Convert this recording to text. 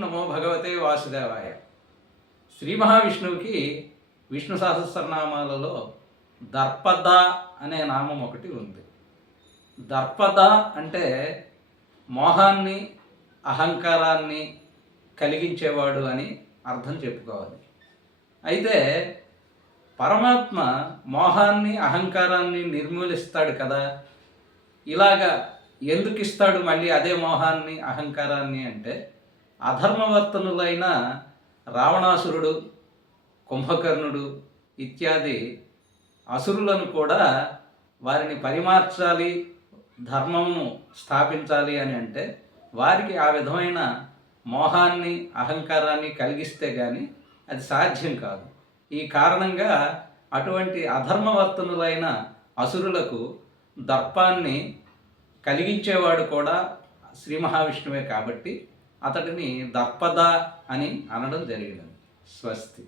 నమో భగవతే వాసుదేవాయ. శ్రీ మహావిష్ణువుకి విష్ణు సహస్రనామాలలో దర్పద అనే నామం ఒకటి ఉంది. దర్పద అంటే మోహాన్ని, అహంకారాన్ని కలిగించేవాడు అని అర్థం చెప్పుకోవాలి. అయితే పరమాత్మ మోహాన్ని, అహంకారాన్ని నిర్మూలిస్తాడు కదా. ఇలాగా ఎందుకు ఇస్తాడు మళ్ళీ అదే మోహాన్ని, అహంకారాన్ని అంటే, అధర్మవర్తనులైన రావణాసురుడు, కుంభకర్ణుడు ఇత్యాది అసురులను కూడా వారిని పరిమార్చాలి, ధర్మమును స్థాపించాలి అని అంటే వారికి ఆ విధమైన మోహాన్ని, అహంకారాన్ని కలిగిస్తే కానీ అది సాధ్యం కాదు. ఈ కారణంగా అటువంటి అధర్మవర్తనులైన అసురులకు దర్పాన్ని కలిగించేవాడు కూడా శ్రీ మహావిష్ణువే కాబట్టి అతడిని దర్పద అని అనడం జరిగినది. స్వస్తి.